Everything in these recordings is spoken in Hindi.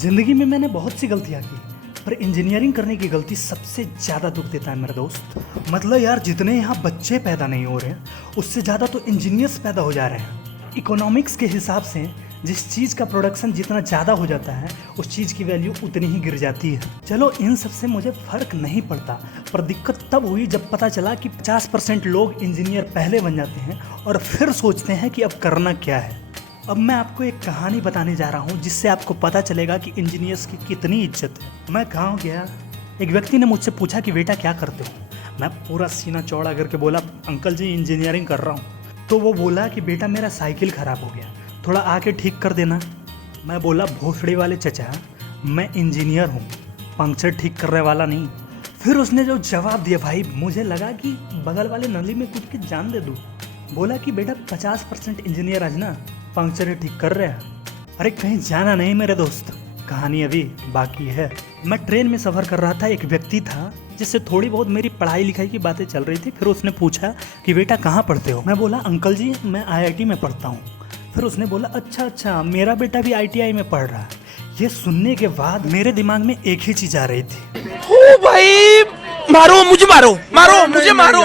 ज़िंदगी में मैंने बहुत सी गलतियाँ की, पर इंजीनियरिंग करने की गलती सबसे ज़्यादा दुख देता है मेरे दोस्त। मतलब यार, जितने यहाँ बच्चे पैदा नहीं हो रहे हैं उससे ज़्यादा तो इंजीनियर्स पैदा हो जा रहे हैं। इकोनॉमिक्स के हिसाब से जिस चीज़ का प्रोडक्शन जितना ज़्यादा हो जाता है उस चीज़ की वैल्यू उतनी ही गिर जाती है। चलो, इन सब से मुझे फ़र्क नहीं पड़ता, पर दिक्कत तब हुई जब पता चला कि 50% लोग इंजीनियर पहले बन जाते हैं और फिर सोचते हैं कि अब करना क्या है। अब मैं आपको एक कहानी बताने जा रहा हूँ जिससे आपको पता चलेगा कि इंजीनियर्स की कितनी इज्जत है। मैं गाँव गया, एक व्यक्ति ने मुझसे पूछा कि बेटा क्या करते हो। मैं पूरा सीना चौड़ा करके बोला, अंकल जी इंजीनियरिंग कर रहा हूँ। तो वो बोला कि बेटा मेरा साइकिल ख़राब हो गया, थोड़ा आके ठीक कर देना। मैं बोला, भोसड़ी वाले चचा, मैं इंजीनियर हूँ, पंक्चर ठीक करने वाला नहीं। फिर उसने जो जवाब दिया भाई, मुझे लगा कि बगल वाले नली में कूद के जान दे दूँ। बोला कि बेटा 50% इंजीनियर आज ना पंक्चर ठीक कर रहे हैं। अरे कहीं जाना नहीं मेरे दोस्त, कहानी अभी बाकी है। मैं ट्रेन में सफ़र कर रहा था, एक व्यक्ति था जिससे थोड़ी बहुत मेरी पढ़ाई लिखाई की बातें चल रही थी। फिर उसने पूछा कि बेटा कहाँ पढ़ते हो। मैं बोला, अंकल जी मैं IIT में पढ़ता हूँ। फिर उसने बोला, अच्छा मेरा बेटा भी ITI में पढ़ रहा है। ये सुनने के बाद मेरे दिमाग में एक ही चीज़ आ रही थी, ओ भाई, मारो मुझे, मारो मुझे, मारो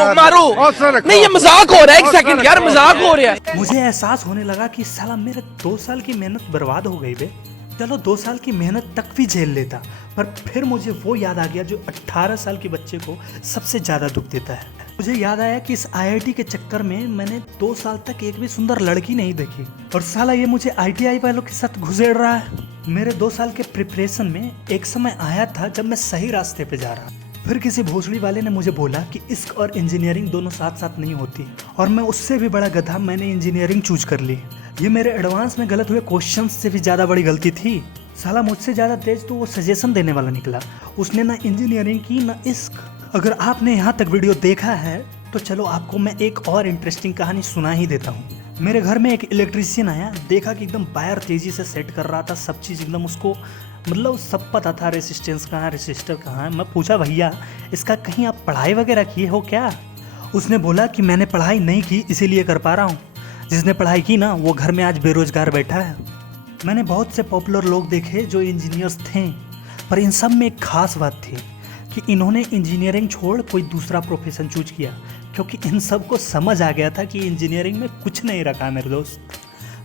नहीं, ये मजाक हो रहा है। एक सेकंड यार, मजाक हो रहा है। मुझे एहसास होने लगा कि साला मेरे 2 साल की मेहनत बर्बाद हो गई बे। चलो 2 साल की मेहनत तक भी झेल लेता, पर फिर मुझे वो याद आ गया जो 18 साल के बच्चे को सबसे ज़्यादा दुख देता है। मुझे याद आया कि इस IIT के चक्कर में मैंने 2 साल तक एक भी सुंदर लड़की नहीं देखी, और साला ये मुझे ITI वालों के साथ घुसेड़ रहा है। मेरे 2 साल के प्रिपरेशन में एक समय आया था जब मैं सही रास्ते पे जा रहा। फिर किसी भोसड़ी वाले ने मुझे बोला कि इश्क और इंजीनियरिंग दोनों साथ साथ नहीं होती, और मैं उससे भी बड़ा गधा, मैंने इंजीनियरिंग चूज कर ली। ये मेरे एडवांस में गलत हुए क्वेश्चंस से भी ज़्यादा बड़ी गलती थी। साला मुझसे ज़्यादा तेज तो वो सजेशन देने वाला निकला, उसने ना इंजीनियरिंग की ना इश्क। अगर आपने यहाँ तक वीडियो देखा है तो चलो आपको मैं एक और इंटरेस्टिंग कहानी सुना ही देता हूँ। मेरे घर में एक इलेक्ट्रीशियन आया, देखा कि एकदम वायर तेज़ी से सेट कर रहा था, सब चीज़ एकदम उसको मतलब सब पता था, रेसिस्टेंस कहाँ है, रेसिस्टर कहाँ है। मैं पूछा, भैया इसका कहीं आप पढ़ाई वगैरह किए हो क्या? उसने बोला कि मैंने पढ़ाई नहीं की इसीलिए कर पा रहा हूँ, जिसने पढ़ाई की ना वो घर में आज बेरोजगार बैठा है। मैंने बहुत से पॉपुलर लोग देखे जो इंजीनियर्स थे, पर इन सब में एक खास बात थी कि इन्होंने इंजीनियरिंग छोड़ कोई दूसरा प्रोफेशन चूज किया, क्योंकि इन सबको समझ आ गया था कि इंजीनियरिंग में कुछ नहीं रखा मेरे दोस्त।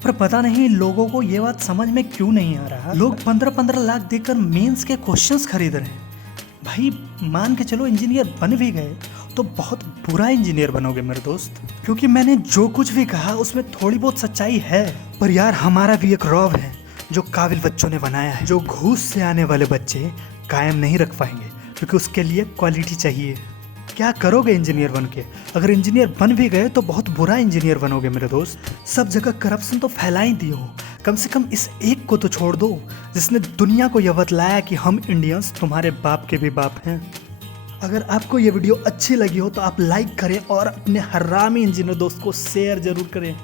पर पता नहीं लोगों को ये बात समझ में क्यों नहीं आ रहा। लोग 15-15 लाख देकर मेंस के क्वेश्चंस खरीद रहे हैं। भाई मान के चलो इंजीनियर बन भी गए तो बहुत बुरा इंजीनियर बनोगे मेरे दोस्त, क्योंकि मैंने जो कुछ भी कहा उसमें थोड़ी बहुत सच्चाई है। पर यार हमारा भी एक रौब है जो काबिल बच्चों ने बनाया है, जो घूस से आने वाले बच्चे कायम नहीं रख पाएंगे, क्योंकि उसके लिए क्वालिटी चाहिए। क्या करोगे इंजीनियर बन के? अगर इंजीनियर बन भी गए तो बहुत बुरा इंजीनियर बनोगे मेरे दोस्त। सब जगह करप्शन तो फैला ही दियो, कम से कम इस एक को तो छोड़ दो जिसने दुनिया को यह बतलाया कि हम इंडियंस तुम्हारे बाप के भी बाप हैं। अगर आपको ये वीडियो अच्छी लगी हो तो आप लाइक करें और अपने हरामी इंजीनियर दोस्त को शेयर जरूर करें।